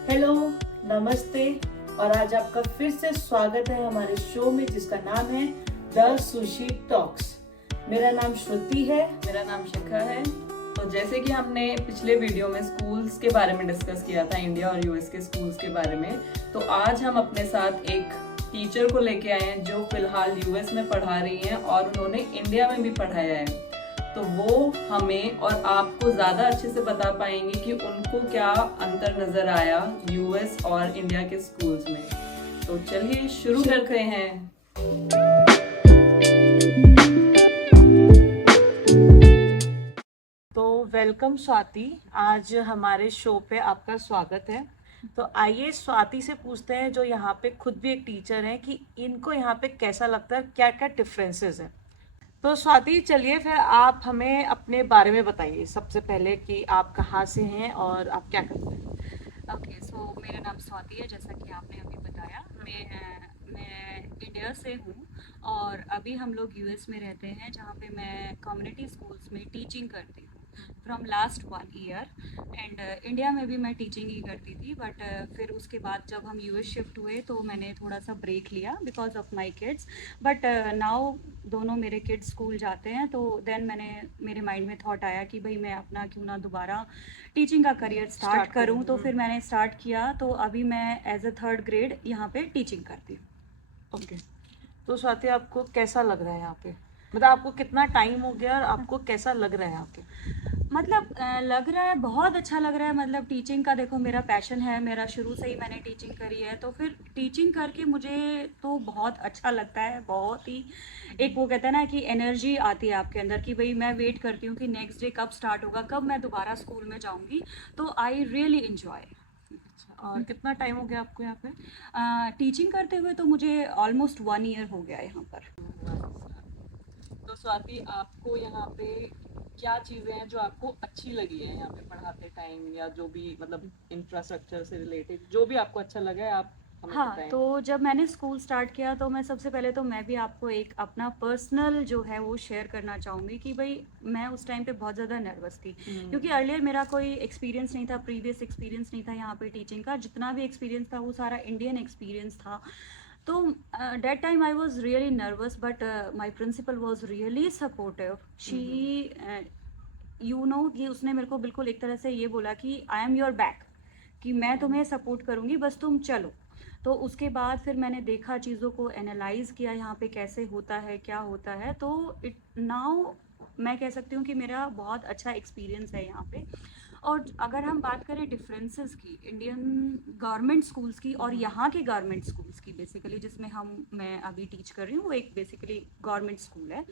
Hello, नमस्ते और आज आपका फिर से स्वागत है हमारे शो में जिसका नाम है द सुशी टॉक्स। मेरा नाम श्रुति है। मेरा नाम शिखा है। तो जैसे कि हमने पिछले वीडियो में स्कूल्स के बारे में डिस्कस किया था, इंडिया और यूएस के स्कूल्स के बारे में, तो आज हम अपने साथ एक टीचर को लेके आए हैं जो फिलहाल यूएस में पढ़ा रही हैं और उन्होंने इंडिया में भी पढ़ाया है। तो वो हमें और आपको ज़्यादा अच्छे से बता पाएंगे कि उनको क्या अंतर नज़र आया यूएस और इंडिया के स्कूल्स में। तो चलिए शुरू करते हैं। तो वेलकम स्वाति, आज हमारे शो पे आपका स्वागत है। तो आइए स्वाति से पूछते हैं, जो यहाँ पे खुद भी एक टीचर हैं, कि इनको यहाँ पे कैसा लगता है, क्या क्या डिफरेंसेस हैं। तो स्वाति चलिए फिर आप हमें अपने बारे में बताइए सबसे पहले कि आप कहाँ से हैं और आप क्या करते हैं। ओके, सो मेरा नाम स्वाति है, जैसा कि आपने अभी बताया। मैं इंडिया से हूँ और अभी हम लोग यूएस में रहते हैं, जहाँ पे मैं कम्युनिटी स्कूल्स में टीचिंग करती हूँ from last 1 year. And India में भी मैं टीचिंग ही करती थी, बट फिर उसके बाद जब हम यूएस शिफ्ट हुए तो मैंने थोड़ा सा ब्रेक लिया because of my kids. But now दोनों मेरे किड्स स्कूल जाते हैं, तो देन मेरे माइंड में थॉट आया कि भाई मैं अपना क्यों ना दोबारा टीचिंग का करियर स्टार्ट करूं। तो फिर मैंने स्टार्ट किया। तो अभी मैं एज अ 3rd ग्रेड यहाँ पे टीचिंग करती हूँ। ओके, तो स्वाति आपको कैसा लग रहा है यहाँ पे, मतलब आपको कितना टाइम हो गया और आपको कैसा लग रहा है यहाँ पे। मतलब लग रहा है बहुत अच्छा लग रहा है। मतलब टीचिंग का देखो मेरा पैशन है, मेरा शुरू से ही मैंने टीचिंग करी है, तो फिर टीचिंग करके मुझे तो बहुत अच्छा लगता है। बहुत ही एक वो कहते हैं ना कि एनर्जी आती है आपके अंदर कि भाई मैं वेट करती हूँ कि नेक्स्ट डे कब स्टार्ट होगा, कब मैं दोबारा स्कूल में जाऊँगी। तो आई रियली इन्जॉय। और कितना टाइम हो गया आपको यहाँ पे। टीचिंग करते हुए तो मुझे ऑलमोस्ट 1 ईयर हो गया यहाँ पर। तो स्वाति आपको यहाँ पे क्या चीज़ें हैं जो आपको अच्छी लगी है यहाँ पे पढ़ाते टाइम, या जो भी मतलब इंफ्रास्ट्रक्चर से रिलेटेड जो भी आपको अच्छा लगा है आप हमें हाँ, बताएं। तो जब मैंने स्कूल स्टार्ट किया तो मैं सबसे पहले तो मैं भी आपको एक अपना पर्सनल जो है वो शेयर करना चाहूँगी कि भाई मैं उस टाइम पे बहुत ज़्यादा नर्वस थी, क्योंकि अर्लियर मेरा कोई एक्सपीरियंस नहीं था, प्रीवियस एक्सपीरियंस नहीं था यहाँ पे टीचिंग का। जितना भी एक्सपीरियंस था वो सारा इंडियन एक्सपीरियंस था। तो that time I was really nervous, but my principal was really supportive. She you know कि उसने मेरे को बिल्कुल एक तरह से ये बोला कि आई एम योर बैक, कि मैं तुम्हें सपोर्ट करूँगी, बस तुम चलो। तो उसके बाद फिर मैंने देखा, चीज़ों को एनालाइज किया यहाँ पे कैसे होता है, क्या होता है। तो इट नाउ मैं कह सकती हूँ कि मेरा बहुत अच्छा एक्सपीरियंस है यहाँ पे। और अगर हम बात करें डिफरेंसेस की, इंडियन गवर्नमेंट स्कूल्स की और यहाँ के गवर्नमेंट स्कूल्स की, बेसिकली जिसमें मैं अभी टीच कर रही हूँ वो एक बेसिकली गवर्नमेंट स्कूल है।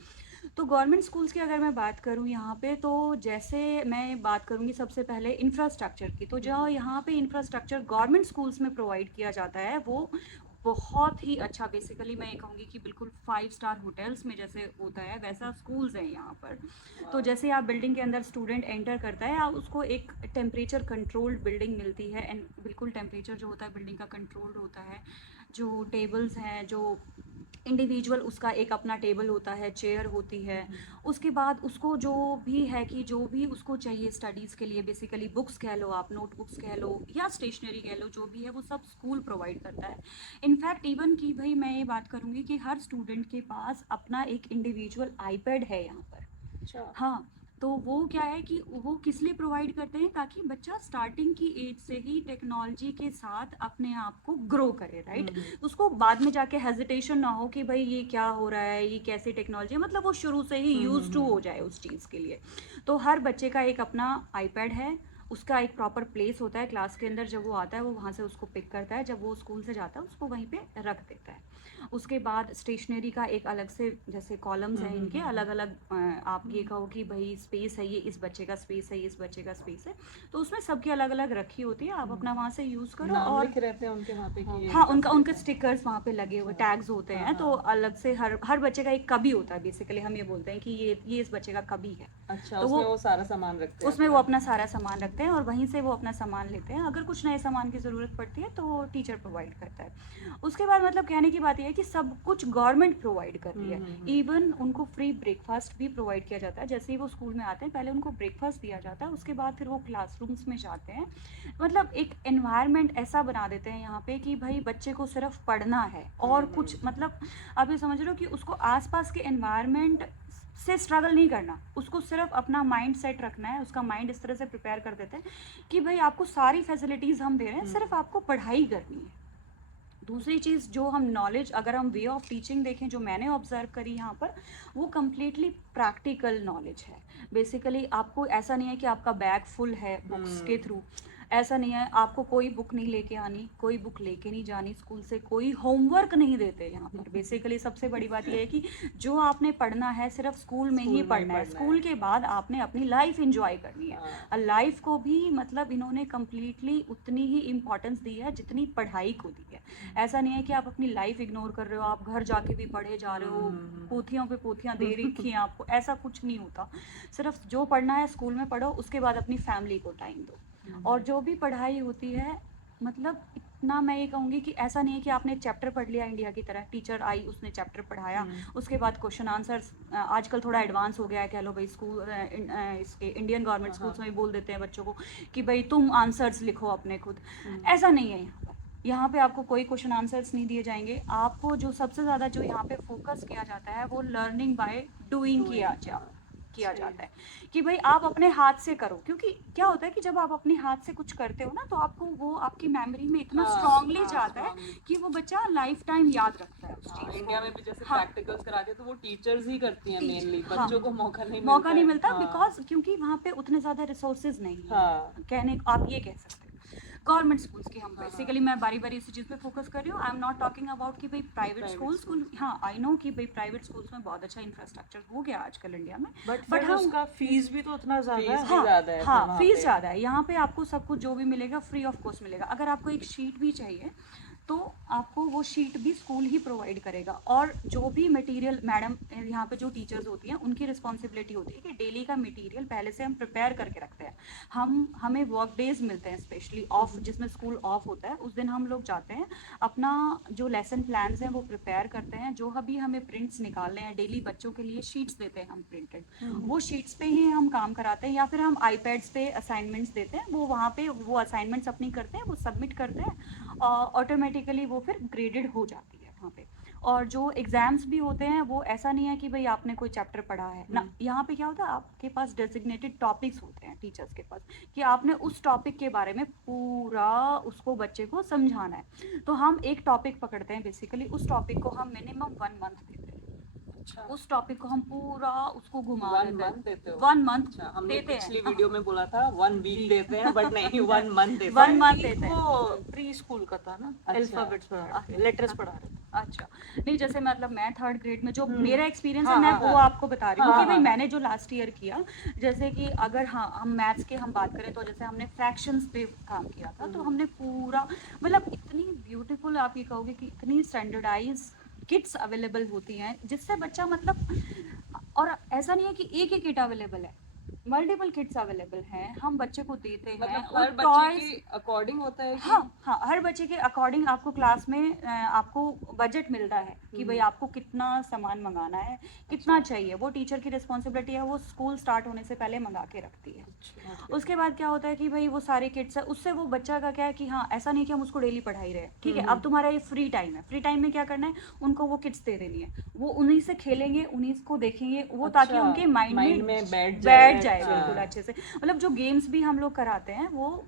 तो गवर्नमेंट स्कूल्स की अगर मैं बात करूँ यहाँ पे, तो जैसे मैं बात करूँगी सबसे पहले इंफ्रास्ट्रक्चर की। तो जो यहाँ पे इंफ्रास्ट्रक्चर गवर्नमेंट स्कूल्स में प्रोवाइड किया जाता है वो बहुत ही अच्छा। बेसिकली मैं ये कहूँगी कि बिल्कुल 5 स्टार होटल्स में जैसे होता है वैसा स्कूल्स हैं यहाँ पर। तो जैसे आप बिल्डिंग के अंदर स्टूडेंट एंटर करता है, आप उसको एक टेम्परेचर कंट्रोल्ड बिल्डिंग मिलती है। एंड बिल्कुल टेम्परेचर जो होता है बिल्डिंग का कंट्रोल्ड होता है। जो टेबल्स हैं, जो इंडिविजुअल उसका एक अपना टेबल होता है, चेयर होती है। उसके बाद उसको जो भी है कि जो भी उसको चाहिए स्टडीज़ के लिए, बेसिकली बुक्स कह लो आप, नोटबुक्स कह लो या स्टेशनरी कह लो, जो भी है वो सब स्कूल प्रोवाइड करता है। इनफैक्ट इवन कि भाई मैं ये बात करूँगी कि हर स्टूडेंट के पास अपना एक इंडिविजुअल आईपैड है यहाँ पर। अच्छा। हाँ, तो वो क्या है कि वो किस लिए प्रोवाइड करते हैं, ताकि बच्चा स्टार्टिंग की एज से ही टेक्नोलॉजी के साथ अपने आप को ग्रो करे, राइट। उसको बाद में जाके हेजिटेशन ना हो कि भाई ये क्या हो रहा है, ये कैसी टेक्नोलॉजी है, मतलब वो शुरू से ही यूज टू हो जाए उस चीज़ के लिए। तो हर बच्चे का एक अपना आईपैड है, उसका एक प्रॉपर प्लेस होता है क्लास के अंदर। जब वो आता है वो वहाँ से उसको पिक करता है, जब वो स्कूल से जाता है उसको वहीं पे रख देता है। उसके बाद स्टेशनरी का एक अलग से जैसे कॉलम्स हैं इनके अलग अलग। आप ये कहो कि भाई स्पेस है, ये इस बच्चे का स्पेस है, ये इस बच्चे का स्पेस है, तो उसमें सबकी अलग अलग रखी होती है। आप अपना वहाँ से यूज़ करो। नाम और लिखे रहते हैं उनके वहाँ पे कि ये हाँ, सब उनका है। स्टिकर्स वहाँ पे लगे हुए टैग्स होते हैं। तो अलग से हर बच्चे का एक कभी होता है। बेसिकली हम ये बोलते हैं कि ये इस बच्चे का कभी है। अच्छा, तो उसमें वो सारा सामान रखते हैं उसमें वो अपना सारा सामान रखता लेते हैं और वहीं से वो अपना सामान लेते हैं। अगर कुछ नए सामान की ज़रूरत पड़ती है तो वो टीचर प्रोवाइड करता है। उसके बाद मतलब कहने की बात यह है कि सब कुछ गवर्नमेंट प्रोवाइड करती है। इवन उनको फ्री ब्रेकफास्ट भी प्रोवाइड किया जाता है। जैसे ही वो स्कूल में आते हैं पहले उनको ब्रेकफास्ट दिया जाता है, उसके बाद फिर वो क्लासरूम्स में जाते हैं। मतलब एक एनवायरनमेंट ऐसा बना देते हैं यहाँ पे कि भाई बच्चे को सिर्फ पढ़ना है और कुछ मतलब आप ये समझ रहे हो कि उसको आसपास के एनवायरनमेंट से स्ट्रगल नहीं करना, उसको सिर्फ अपना माइंड सेट रखना है। उसका माइंड इस तरह से प्रिपेयर कर देते हैं कि भाई आपको सारी फैसिलिटीज़ हम दे रहे हैं, सिर्फ आपको पढ़ाई करनी है। दूसरी चीज़ जो हम नॉलेज, अगर हम वे ऑफ टीचिंग देखें जो मैंने ऑब्जर्व करी यहाँ पर, वो कम्प्लीटली प्रैक्टिकल नॉलेज है। बेसिकली आपको ऐसा नहीं है कि आपका बैग फुल है बुक्स के थ्रू, ऐसा नहीं है आपको कोई बुक नहीं लेके आनी, कोई बुक लेके नहीं जानी स्कूल से, कोई होमवर्क नहीं देते यहाँ पर। बेसिकली सबसे बड़ी बात यह है कि जो आपने पढ़ना है सिर्फ स्कूल में ही पढ़ना है। स्कूल के बाद आपने अपनी लाइफ एंजॉय करनी है। और लाइफ को भी मतलब इन्होंने कम्प्लीटली उतनी ही इम्पोर्टेंस दी है जितनी पढ़ाई को दी है। ऐसा नहीं है कि आप अपनी लाइफ इग्नोर कर रहे हो, आप घर जाके भी पढ़े जा रहे हो, पोथियों पे पोथियाँ दे रखी हैं आपको, ऐसा कुछ नहीं होता। सिर्फ जो पढ़ना है स्कूल में पढ़ो, उसके बाद अपनी फैमिली को टाइम दो। और जो भी पढ़ाई होती है मतलब इतना मैं ये कहूँगी कि ऐसा नहीं है कि आपने चैप्टर पढ़ लिया इंडिया की तरह, टीचर आई उसने चैप्टर पढ़ाया, उसके बाद क्वेश्चन आंसर्स। आजकल थोड़ा एडवांस हो गया है, कह लो भाई स्कूल इसके इंडियन गवर्नमेंट स्कूल्स में भी बोल देते हैं बच्चों को कि भाई तुम आंसर्स लिखो अपने खुद। ऐसा नहीं है यहाँ पर। यहाँ पे आपको कोई क्वेश्चन आंसर्स नहीं दिए जाएंगे। आपको जो सबसे ज़्यादा जो यहाँ पे फोकस किया जाता है वो लर्निंग बाय डूइंग किया जाता है कि भाई आप अपने हाथ से करो। क्योंकि क्या होता है कि जब आप अपने हाथ से कुछ करते हो ना तो आपको वो आपकी मेमोरी में इतना स्ट्रांगली जाता है कि वो बच्चा लाइफ टाइम याद रखता है उस चीज को। इंडिया में भी जैसे प्रैक्टिकल्स कराते हैं तो वो टीचर्स ही करती हैं मेनली, हाँ, बच्चों को मौका नहीं मिलता बिकॉज क्योंकि वहाँ पे उतने ज्यादा रिसोर्सेज नहीं है। कहने आप ये कह सकते हैं गवर्नमेंट स्कूल्स की हम बेसिकली मैं बारी बारी इसी चीज़ पे फोकस कर रही हूँ। I am not talking about कि भाई प्राइवेट स्कूल्स हाँ आई नो कि भाई प्राइवेट स्कूल्स में बहुत अच्छा इंफ्रास्ट्रक्चर हो गया आजकल इंडिया में, बट हाँ उसका फीस भी तो उतना ज्यादा है। हाँ फीस ज़्यादा है। यहाँ पे आपको सब कुछ जो भी मिलेगा फ्री ऑफ कॉस्ट मिलेगा। अगर आपको एक शीट भी चाहिए तो आपको वो शीट भी स्कूल ही प्रोवाइड करेगा। और जो भी मटेरियल मैडम यहाँ पे जो टीचर्स होती हैं उनकी रिस्पॉन्सिबिलिटी होती है कि डेली का मटेरियल पहले से हम प्रिपेयर करके रखते हैं। हमें वर्क डेज मिलते हैं स्पेशली ऑफ, जिसमें स्कूल ऑफ होता है उस दिन हम लोग जाते हैं, अपना जो लेसन प्लान्स हैं वो प्रिपेयर करते हैं। जो अभी हमें प्रिंट्स निकालने हैं डेली बच्चों के लिए शीट्स देते हैं हम प्रिंटेड, वो शीट्स पे ही हम काम कराते हैं। या फिर हम आईपैड्स पे असाइनमेंट्स देते हैं, वो वहाँ पे वो असाइनमेंट्स अपनी करते हैं, वो सबमिट करते हैं, ऑटोमेटिकली वो फिर ग्रेडेड हो जाती है वहाँ पे। और जो एग्जाम्स भी होते हैं वो ऐसा नहीं है कि भाई आपने कोई चैप्टर पढ़ा है ना, यहाँ पे क्या होता है आपके पास डेजिग्नेटेड टॉपिक्स होते हैं टीचर्स के पास कि आपने उस टॉपिक के बारे में पूरा उसको बच्चे को समझाना है। तो हम एक टॉपिक पकड़ते हैं, बेसिकली उस टॉपिक को हम मिनिमम 1 मंथ देते हैं। उस टॉपिक को हम पूरा उसको घुमा देते हैं। 1 मंथ हमने देते हैं। पिछली वीडियो में बोला था 1 वीक देते हैं, बट नहीं 1 मंथ देते 1 हैं। मंथ देते हैं। वो प्री स्कूल का था ना, अल्फाबेट्स पढ़ा रहे थे, लेटर्स पढ़ा रहे थे। अच्छा नहीं, जैसे मतलब मैं 3rd ग्रेड में जो मेरा एक्सपीरियंस है मैं वो आपको बता रही हूँ कि भाई मैंने जो लास्ट ईयर किया, जैसे कि अगर हाँ हम मैथ्स के हम बात करें तो जैसे हमने फ्रैक्शंस पे काम किया था, तो हमने पूरा मतलब इतनी ब्यूटीफुल आप ये कहोगे कि इतनी स्टैंडर्डाइज किट्स अवेलेबल होती हैं जिससे बच्चा मतलब, और ऐसा नहीं है कि एक ही किट अवेलेबल है, मल्टीपल किट्स अवेलेबल हैं, हम बच्चे को देते हैं। मतलब और हर बच्चे के अकॉर्डिंग होता है कि हाँ हर बच्चे के अकॉर्डिंग आपको क्लास में आपको बजट मिलता है कि भाई आपको कितना सामान मंगाना है, कितना चाहिए। वो टीचर की रिस्पॉन्सिबिलिटी है, वो स्कूल स्टार्ट होने से पहले मंगा के रखती है। उसके बाद क्या होता है कि भाई वो सारे किट्स है, उससे वो बच्चा का क्या है कि हाँ ऐसा नहीं कि हम उसको डेली पढ़ाई रहे, ठीक है अब तुम्हारा ये फ्री टाइम है, फ्री टाइम में क्या करना है, उनको वो किट्स दे देनी है, वो उन्हीं से खेलेंगे, उन्हीं को देखेंगे वो, ताकि उनके माइंड में बैठ जाए बिल्कुल अच्छे से। मतलब जो गेम्स भी हम लोग कराते हैं वो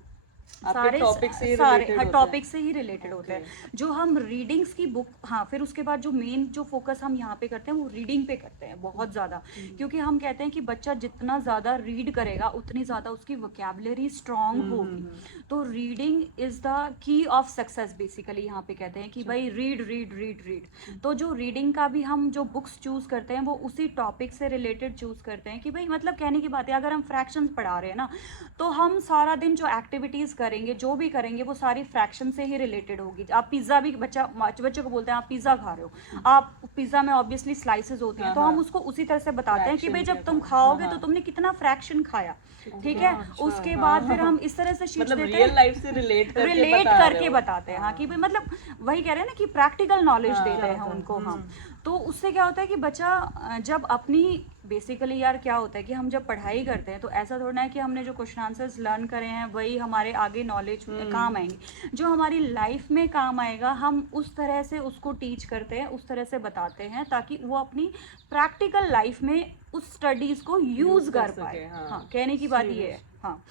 सारे टॉपिक से ही रिलेटेड होते हैं। जो हम रीडिंग्स की बुक, हाँ फिर उसके बाद जो मेन जो फोकस हम यहाँ पे करते हैं वो रीडिंग पे करते हैं बहुत ज़्यादा, क्योंकि हम कहते हैं कि बच्चा जितना ज़्यादा रीड करेगा उतनी ज़्यादा उसकी वोकैबुलरी स्ट्रॉन्ग होगी। तो reading is the key of success basically यहाँ पे कहते हैं कि भाई रीड रीड रीड रीड। तो जो रीडिंग का भी हम जो बुक्स चूज़ करते हैं वो उसी टॉपिक से रिलेटेड चूज़ करते हैं कि भाई मतलब कहने की बात है अगर हम फ्रैक्शंस पढ़ा रहे हैं ना, तो हम सारा दिन जो एक्टिविटीज़ करेंगे, जो भी करेंगे वो सारी फ्रैक्शन से ही रिलेटेड होगी। आप पिज्ज़ा भी बच्चे को बोलते हैं आप पिज्ज़ा खा रहे हो, आप पिज्ज़ा में ऑब्वियसली स्लाइसेस होती हैं, तो हम उसको उसी तरह से बताते हैं कि भाई जब तुम खाओगे तो तुमने कितना फ्रैक्शन खाया, ठीक है। उसके बाद फिर हम इस तरह से शीट्स मतलब देते रियल हैं, लाइफ से रिलेट करके बताते हैं, हाँ, कि भाई मतलब वही कह रहे हैं ना कि प्रैक्टिकल नॉलेज दे रहे हैं उनको हम। तो उससे क्या होता है कि बच्चा जब अपनी बेसिकली यार क्या होता है कि हम जब पढ़ाई करते हैं तो ऐसा थोड़ा है कि हमने जो क्वेश्चन आंसर्स लर्न करे हैं वही हमारे आगे नॉलेज में काम आएंगे। जो हमारी लाइफ में काम आएगा हम उस तरह से उसको टीच करते हैं, उस तरह से बताते हैं ताकि वो अपनी प्रैक्टिकल लाइफ में उस स्टडीज को यूज कर पाए। हाँ, कहने की बात ये है। हाँ,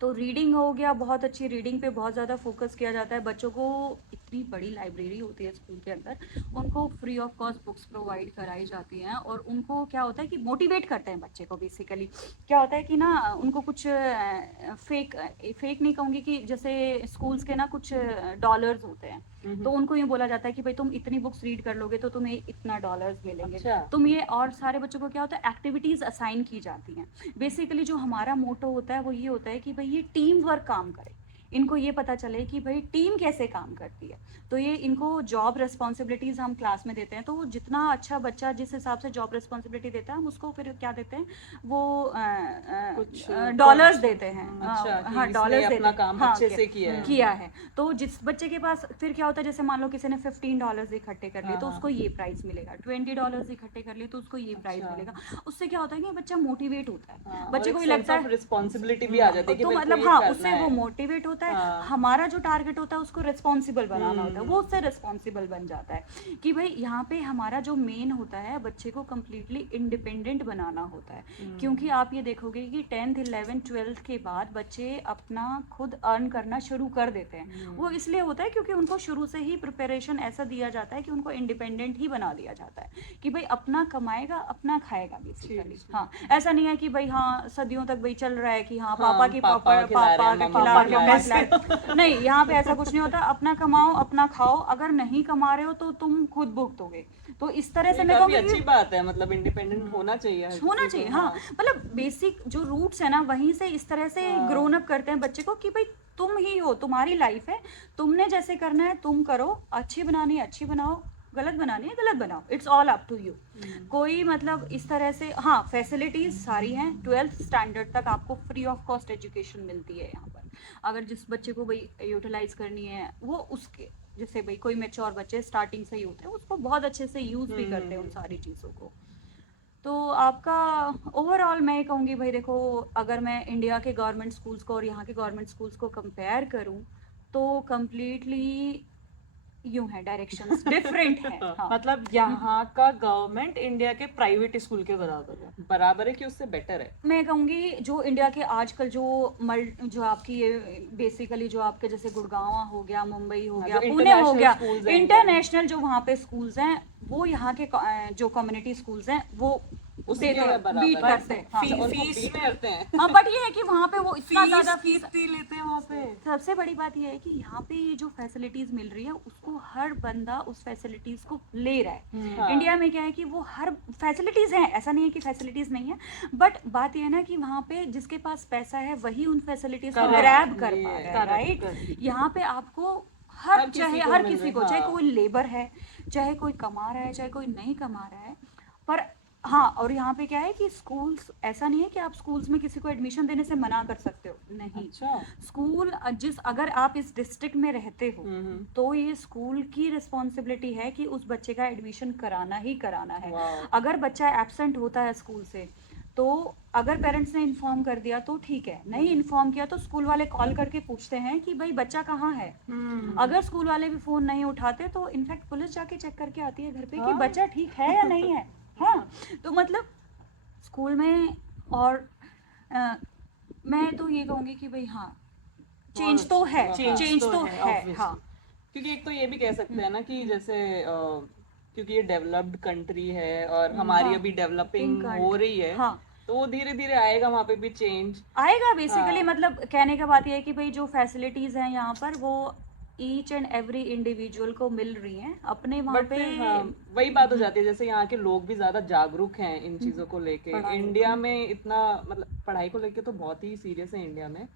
तो रीडिंग हो गया, बहुत अच्छी रीडिंग पे बहुत ज़्यादा फोकस किया जाता है। बच्चों को इतनी बड़ी लाइब्रेरी होती है स्कूल के अंदर, उनको free of cost books provide कराई जाती हैं और उनको क्या होता है कि मोटिवेट करते हैं बच्चे को। बेसिकली क्या होता है कि ना उनको कुछ फेक नहीं कहूँगी कि जैसे स्कूल्स के ना कुछ डॉलर्स होते हैं, तो उनको ये बोला जाता है कि भाई तुम इतनी बुक्स रीड कर लोगे तो तुम्हें इतना डॉलर्स मिलेंगे। अच्छा। तुम ये, और सारे बच्चों को क्या होता है एक्टिविटीज असाइन की जाती हैं। बेसिकली जो हमारा मोटो होता है वो ये होता है कि भाई ये टीम वर्क काम करे, इनको ये पता चले कि भाई टीम कैसे काम करती है। तो ये इनको जॉब रिस्पॉन्सिबिलिटीज हम क्लास में देते हैं, तो जितना अच्छा बच्चा जिस हिसाब से जॉब रिस्पॉन्सिबिलिटी देता है हम उसको फिर क्या देते हैं, वो डॉलर्स देते हैं। हाँ, डॉलर्स देते हैं, काम हाँ, अच्छे से किया है। तो जिस बच्चे के पास फिर क्या होता है, जैसे मान लो किसी ने $15 इकट्ठे कर लिए तो उसको ये प्राइस मिलेगा, $20 इकट्ठे कर लिए तो उसको ये प्राइस मिलेगा। उससे क्या होता है कि बच्चा मोटिवेट होता है, बच्चे को लगता है रिस्पॉन्सिबिलिटी भी आ जाती है कि तो मतलब हाँ, उससे वो मोटिवेट होता है। हमारा जो टारगेट होता है उसको रिस्पॉन्सिबल बनाना होता है, वो उससे रिस्पॉन्सिबल बन जाता है कि भाई यहाँ पे हमारा जो मेन होता है बच्चे को कम्प्लीटली इंडिपेंडेंट बनाना होता है। क्योंकि आप ये देखोगे कि 10th 11th 12th के बाद बच्चे अपना खुद अर्न करना शुरू कर देते हैं। वो इसलिए होता है क्योंकि उनको शुरू से ही प्रिपरेशन ऐसा दिया जाता है कि उनको इंडिपेंडेंट ही बना दिया जाता है कि भाई अपना कमाएगा अपना खाएगा बेसिकली। हाँ, ऐसा नहीं है कि भाई हाँ सदियों तक भाई चल रहा है कि हाँ पापा के खिला नहीं, यहाँ पे ऐसा कुछ नहीं होता। अपना कमाओ अपना खाओ, अगर नहीं कमा रहे हो तो तुम खुद भुगतोगे। तो इस तरह से मैं कहूँगी अच्छी बात है, मतलब इंडिपेंडेंट होना चाहिए हाँ, मतलब बेसिक जो रूट्स है ना वहीं से इस तरह से ग्रोन अप करते हैं बच्चे को कि भाई तुम ही हो, तुम्हारी लाइफ है, तुमने जैसे करना है तुम करो, अच्छी बनानी है अच्छी बनाओ, गलत बनानी है गलत बनाओ, it's all up to you. कोई मतलब इस तरह से हाँ, फैसिलिटीज सारी हैं, 12th स्टैंडर्ड तक आपको फ्री ऑफ कॉस्ट एजुकेशन मिलती है यहाँ पर। अगर जिस बच्चे को भाई यूटिलाइज करनी है वो उसके, जैसे भाई कोई मैच्योर बच्चे स्टार्टिंग से ही होते हैं उसको बहुत अच्छे से यूज भी करते हैं उन सारी चीज़ों को। तो आपका ओवरऑल मैं कहूँगी भाई देखो, अगर मैं इंडिया के गवर्नमेंट स्कूल्स को और यहाँ के गवर्नमेंट स्कूल्स को कंपेयर करूँ तो कम्प्लीटली यूं है, डायरेक्शंस डिफरेंट है। हाँ। मतलब यहाँ का गवर्नमेंट इंडिया के प्राइवेट स्कूल के बराबर है कि उससे बेटर है। मैं कहूँगी जो इंडिया के आजकल जो आपकी ये बेसिकली जो आपके जैसे गुड़गांव हो गया, मुंबई हो गया, पुणे हो गया, इंटरनेशनल जो वहाँ पे स्कूल्स हैं वो यहाँ के जो कम्युनिटी स्कूल्स हैं वो बीट करते हैं, फीस में करते हैं। हाँ, बट ये है कि वहाँ पे वो इतना ज्यादा फीस लेते हैं वहाँ पे। सबसे बड़ी बात ये है कि यहाँ पे ये जो फैसिलिटीज मिल रही है उसको हर बंदा उस फैसिलिटीज को ले रहा है। इंडिया में क्या है कि वो हर फैसिलिटीज हैं, ऐसा नहीं है कि फैसिलिटीज नहीं है, बट बात ये है ना कि वहाँ पे जिसके पास पैसा है वही उन फैसिलिटीज को ग्रैब कर पा रहा है, राइट। यहाँ पे आपको हर किसी को, चाहे कोई लेबर है, चाहे कोई कमा रहा है, चाहे कोई नहीं कमा रहा है, पर हाँ, और यहाँ पे क्या है कि स्कूल्स ऐसा नहीं है कि आप स्कूल्स में किसी को एडमिशन देने से मना कर सकते हो, नहीं। अच्छा। स्कूल अगर आप इस डिस्ट्रिक्ट में रहते हो तो ये स्कूल की रिस्पॉन्सिबिलिटी है कि उस बच्चे का एडमिशन कराना ही कराना है। अगर बच्चा एब्सेंट होता है स्कूल से तो अगर पेरेंट्स ने इन्फॉर्म कर दिया तो ठीक है, नहीं इन्फॉर्म किया तो स्कूल वाले कॉल करके पूछते हैं कि भाई बच्चा कहाँ है। अगर स्कूल वाले भी फोन नहीं उठाते तो इनफैक्ट पुलिस जाके चेक करके आती है घर पे कि बच्चा ठीक है या नहीं है। हाँ, तो मतलब स्कूल में और मैं तो ये कहूँगी कि भाई हाँ, चेंज तो है, चेंज तो है। हाँ, क्योंकि एक तो ये भी कह सकते हैं ना कि जैसे क्योंकि ये डेवलप्ड कंट्री है और हमारी अभी डेवलपिंग हो रही है, तो वो धीरे धीरे आएगा, वहाँ पे भी चेंज आएगा बेसिकली। मतलब कहने का बात ये है कि भाई जो फैसिलिटीज हैं यहाँ पर वो ईच एंड एवरी इंडिविजुअल को मिल रही हैं अपने वहाँ पे। वही बात हो जाती है, जैसे यहाँ के लोग भी ज्यादा जागरूक हैं इन चीजों को लेके। इंडिया में इतना मतलब पढ़ाई को लेके तो बहुत ही सीरियस है इंडिया में।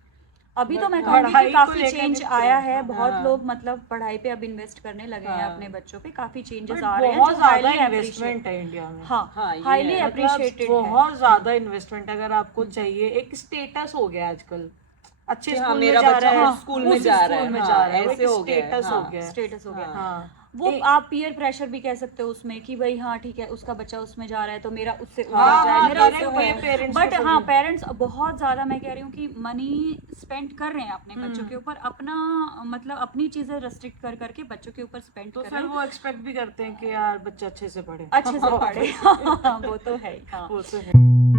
अभी तो मैं पढ़ाई कहूँगी कि को काफी लेकर चेंज भी आया है, हाँ, बहुत हाँ। लोग मतलब पढ़ाई पे अब इन्वेस्ट करने लगे हैं हाँ। अपने बच्चों पे, काफी चेंजेस बट आ रहे हैं बहुत जो ज्यादा हाईली इन्वेस्टमेंट है इंडिया में। हाँ हाँ, ये हाईली है। मतलब अप्रिशिएटेड है। बहुत ज्यादा इन्वेस्टमेंट अगर आपको चाहिए, एक स्टेटस हो गया आजकल, अच्छे कि हाँ, स्कूल में मेरा जा बच्चा रहा है, उस स्कूल उस में जा रहा स्कूल है, में हाँ, जा रहा है, वो ऐसे एक हो गया है, स्टेटस हो हाँ, गया है। स्टेटस हो गया। हाँ वो एक- आप पीयर प्रेशर भी कह सकते हो उसमें कि भाई हाँ ठीक है उसका बच्चा उसमें जा रहा है तो मेरा उससे ऊपर हाँ जाए, हाँ मेरा उससे करेक्ट, ये ऊपर। पेरेंट्स बट हाँ पेरेंट्स बहुत ज्यादा, मैं कह रही हूँ कि मनी स्पेंड कर रहे हैं अपने बच्चों के ऊपर, अपना मतलब अपनी चीजें रेस्ट्रिक्ट कर करके बच्चों के ऊपर स्पेंड तो कर फिर रहे हैं, वो एक्सपेक्ट भी करते हैं कि यार बच्चा अच्छे से पढ़े। अच्छे से पढ़े। वो तो है ही, हाँ। वो तो है।